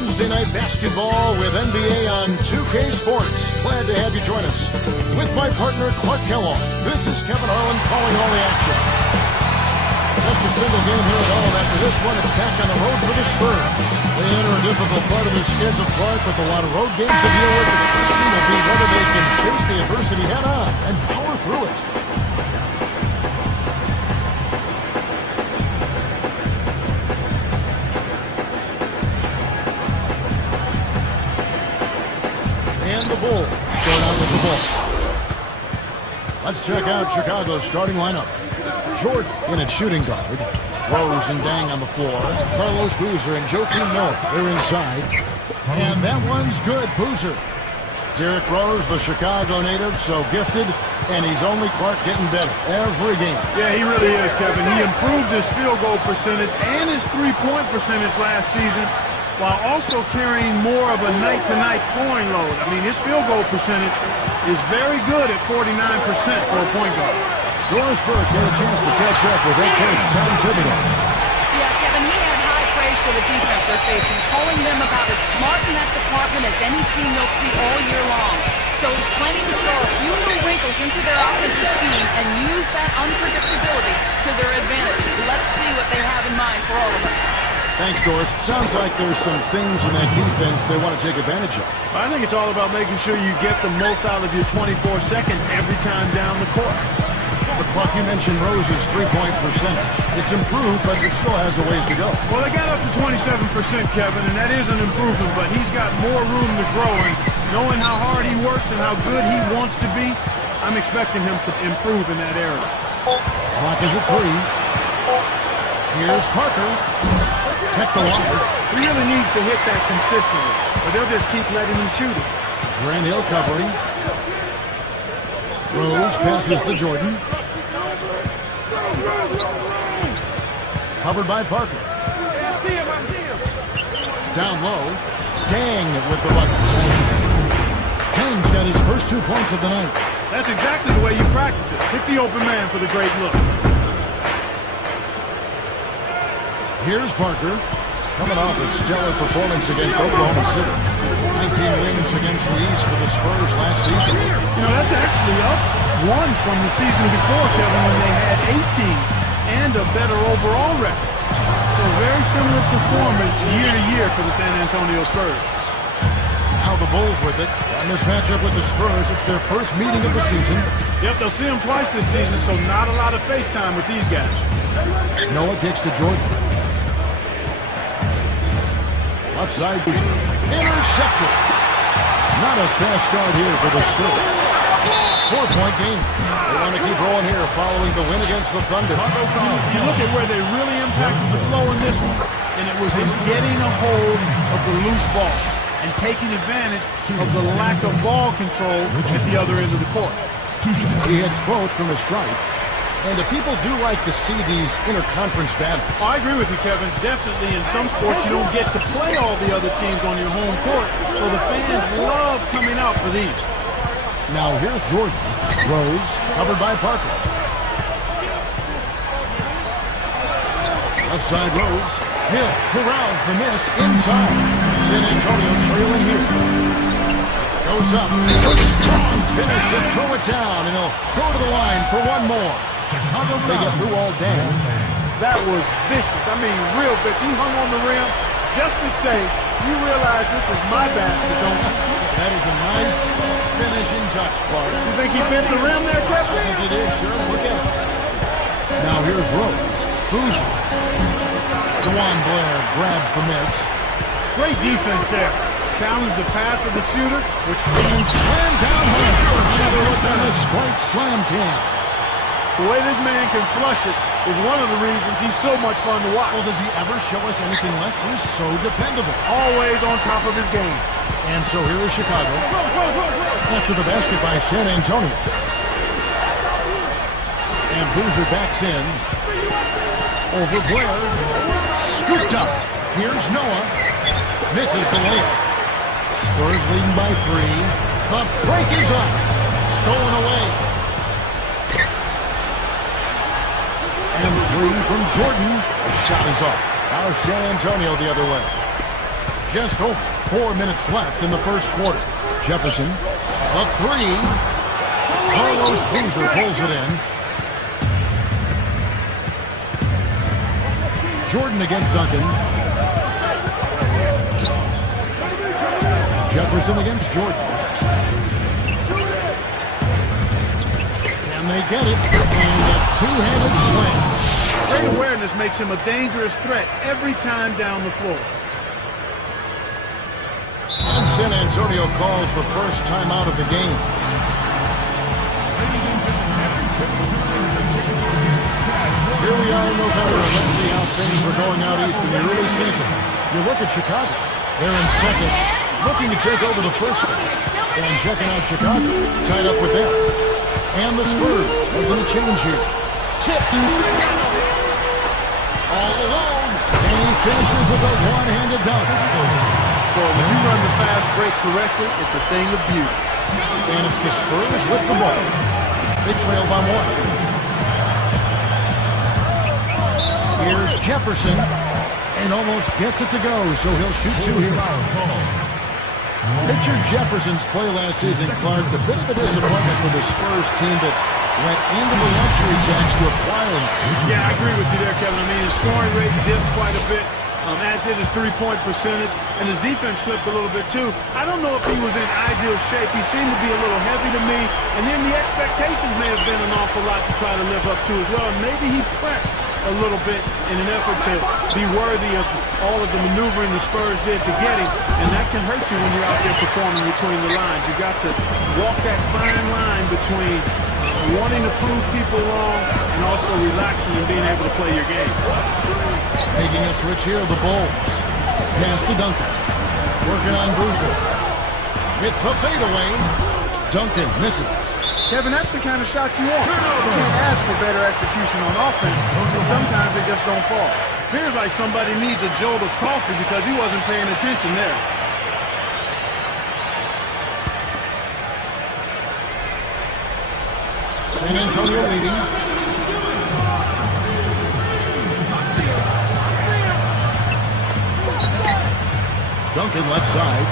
Wednesday night basketball with NBA on 2K Sports. Glad to have you join us. With my partner, Clark Kellogg, this is Kevin Harlan calling all the action. Just a single game here at home. After this one, it's back on the road for the Spurs. They enter a difficult part of the schedule, Clark, with a lot of road games to deal with. The question will be whether they can face the adversity head on and power through it. And the Bulls going out with the ball. Let's check out Chicago's starting lineup. Jordan in at shooting guard. Rose and Dang on the floor. Carlos Boozer and Joakim Noah, they're inside. And that one's good, Boozer. Derrick Rose, the Chicago native, so gifted, and he's only, Clark, getting better every game. Yeah, he really is, Kevin. He improved his field goal percentage and his three-point percentage last season, while also carrying more of a night-to-night scoring load. I mean, his field goal percentage is very good at 49% for a point guard. Doris Burke had a chance to catch up with head coach Tom Thibodeau. Yeah, Kevin, he had high praise for the defense they're facing, calling them about as smart in that department as any team they'll see all year long. So he's planning to throw a few new wrinkles into their offensive scheme and use that unpredictability to their advantage. Let's see what they have in mind for all of us. Thanks, Doris. Sounds like there's some things in that defense they want to take advantage of. I think it's all about making sure you get the most out of your 24 seconds every time down the court. But Clark, you mentioned Rose's three-point percentage. It's improved, but it still has a ways to go. Well, they got up to 27%, Kevin, and that is an improvement, but he's got more room to grow. And knowing how hard he works and how good he wants to be, I'm expecting him to improve in that area. Clock is at 3. Here's Parker. Protect the line. He really needs to hit that consistently, but they'll just keep letting him shoot it. Grant Hill covering. Rose passes to Jordan. Covered by Parker. Down low. Dang with the bucket. Dang's got his first 2 points of the night. That's exactly the way you practice it. Hit the open man for the great look. Here's Parker, coming off a stellar performance against Oklahoma City. 19 wins against the East for the Spurs last season. You know, that's actually up one from the season before, Kevin, when they had 18 and a better overall record. So a very similar performance year to year for the San Antonio Spurs. Now the Bulls with it. On this matchup with the Spurs, it's their first meeting of the season. Yep, they'll see them twice this season, so not a lot of face time with these guys. Noah kicks to Jordan. Outside, intercepted. Not a fast start here for the Spurs. 4-point game. They want to keep rolling here following the win against the Thunder. You look at where they really impacted the flow in this one, and it was in getting a hold of the loose ball and taking advantage of the lack of ball control at the other end of the court. He hits both from the stripe. And the people do like to see these interconference battles. I agree with you, Kevin. Definitely in some sports you don't get to play all the other teams on your home court, so the fans love coming out for these. Now here's Jordan. Rose, covered by Parker. Outside Rose. Hill corrals the miss inside. San Antonio trailing here. Goes up. Strong finish to throw it down, and he'll go to the line for one more. They get Lou all down. That was vicious. I mean, real vicious. He hung on the rim just to say, you realize this is my basket, don't you? That is a nice finishing touch, Clark. You think he bent the rim there, Kevin? I think he did, sure. Look at it. Now here's Rose. Boozer. DeJuan Blair grabs the miss. Great defense there. Challenged the path of the shooter, which and slam down home. Another look on the Sprite slam cam. The way this man can flush it is one of the reasons he's so much fun to watch. Well, does he ever show us anything less? He's so dependable. Always on top of his game. And so here is Chicago. After the basket by San Antonio. And Boozer backs in. Over Blair. Scooped up. Here's Noah. Misses the layup. Spurs leading by 3. The break is up. Stolen away. And 3 from Jordan. The shot is off. Now San Antonio the other way. Just over 4 minutes left in the first quarter. Jefferson, a three. Carlos Boozer pulls it in. Jordan against Duncan. Jefferson against Jordan. And they get it. And a two-handed slam. Great awareness makes him a dangerous threat every time down the floor. And San Antonio calls the first timeout of the game. Here we are in November, and let's see how things are going out east in the early season. You look at Chicago. They're in second, looking to take over the first one. And checking out Chicago, tied up with them. And the Spurs are going to change here. Tipped. All alone. And he finishes with a one-handed dunk. Well, when you run the fast break correctly, it's a thing of beauty. And it's the Spurs with the ball. They trail by one. Here's Jefferson. And almost gets it to go, so he'll shoot two here. Picture Jefferson's play last season, Clark. A bit of a disappointment for the Spurs team that went into the luxury tax to acquire him. Yeah, I agree with you there, Kevin. I mean, his scoring rate dipped quite a bit, as did his three-point percentage, and his defense slipped a little bit too. I don't know if he was in ideal shape. He seemed to be a little heavy to me, and then the expectations may have been an awful lot to try to live up to as well, and maybe he pressed a little bit in an effort to be worthy of all of the maneuvering the Spurs did to get him, and that can hurt you when you're out there performing between the lines. You got to walk that fine line between wanting to prove people wrong and also relaxing and being able to play your game. Making a switch here, the Bulls. Pass to Duncan. Working on Boozer. With the fadeaway, Duncan misses. Kevin, that's the kind of shot you want. You can't ask for better execution on offense, but sometimes they just don't fall. Feels like somebody needs a jolt of coffee because he wasn't paying attention there. San Antonio leading. Duncan left side.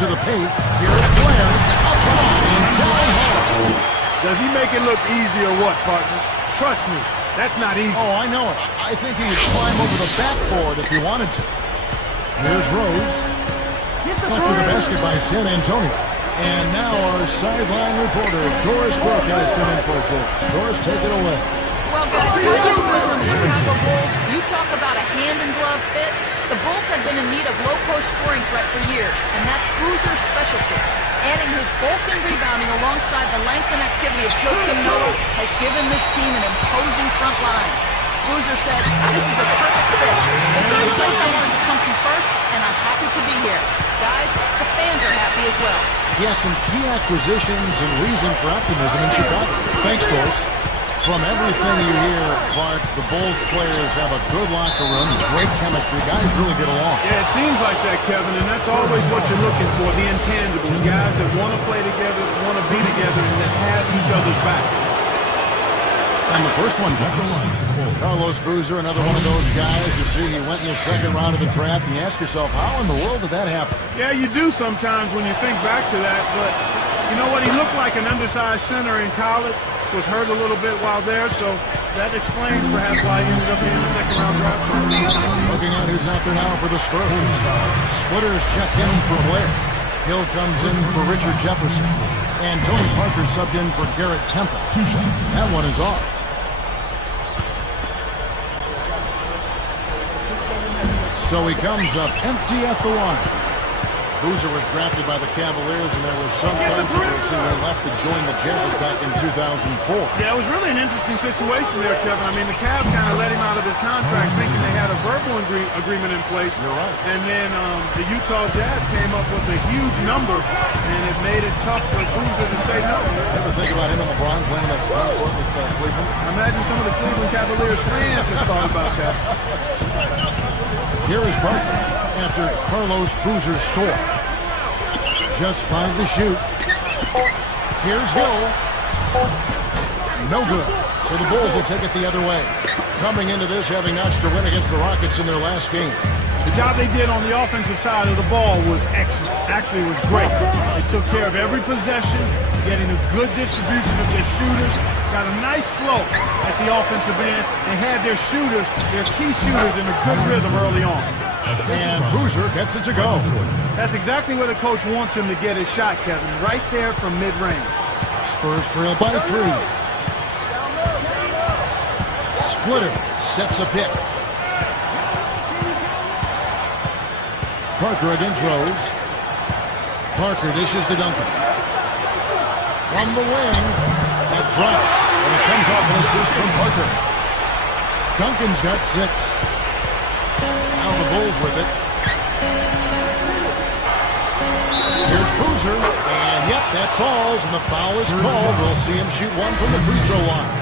To the paint. Here's Blair. And down hard. Does he make it look easy or what, partner? Trust me, that's not easy. Oh, I know it. I think he could climb over the backboard if he wanted to. Here's Rose. After the basket by San Antonio. And now our sideline reporter, Doris Burke, has some info for us. Doris, take it away. Well, guys, Carlos Boozer and the Chicago Bulls, you talk about a hand-in-glove fit. The Bulls have been in need of low-post scoring threat for years, and that's Boozer's specialty. Adding his bulk and rebounding alongside the length and activity of Joakim Noah has given this team an imposing front line. Boozer said, "This is a perfect fit. The San Antonio offense comes in first, and I'm happy to be here. Guys, the fans are happy as well." He has some key acquisitions and reason for optimism in Chicago. Thanks, Doris. From everything you hear, Clark, the Bulls players have a good locker room, great chemistry. Guys really get along. Yeah, it seems like that, Kevin, and that's always what you're looking for, the intangibles. Guys that want to play together, want to be together, and that have each other's back. And the first one, Carlos Boozer, another one of those guys you see he went in the second round of the draft, and you ask yourself, how in the world did that happen? Yeah, you do sometimes when you think back to that, but you know what? He looked like an undersized center in college. Was hurt a little bit while there, so that explains perhaps why he ended up being the second-round draft pick. Looking at who's out there now for the Spurs. Splitters checked in for Blair. Hill comes in for Richard Jefferson. And Tony Parker subbed in for Garrett Temple. That one is off. So he comes up empty at the line. Boozer was drafted by the Cavaliers, and there was some controversy when he left to join the Jazz back in 2004. Yeah, it was really an interesting situation there, Kevin. I mean, the Cavs kind of let him out of his contract thinking they had a verbal agreement in place. You're right. And then the Utah Jazz came up with a huge number, and it made it tough for Boozer to say no. Ever think about him and LeBron playing that front court with Cleveland? I imagine some of the Cleveland Cavaliers fans have thought about that. Here is Parker after Carlos Boozer's score. Just 5 to shoot. Here's Hill. No good. So the Bulls will take it the other way. coming into this having notched a win against the Rockets in their last game. The job they did on the offensive side of the ball was excellent. Actually, it was great. They took care of every possession, getting a good distribution of their shooters, got a nice flow at the offensive end. They had their shooters, their key shooters, in a good rhythm early on. And Boozer gets it to go. That's exactly where the coach wants him to get his shot, Kevin, right there from mid-range. Spurs trail by 3. Splitter sets a pick. Parker against Rose. Parker dishes to Duncan. From the wing, that drops, and it comes off an assist from Parker. Duncan's got 6. Now the Bulls with it. Here's Boozer, and yep, that falls, and the foul is called. We'll see him shoot one from the free throw line.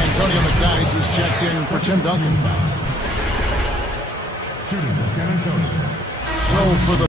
Antonio McDyess is checked in for Tim Duncan. Shooting for San Antonio. So for the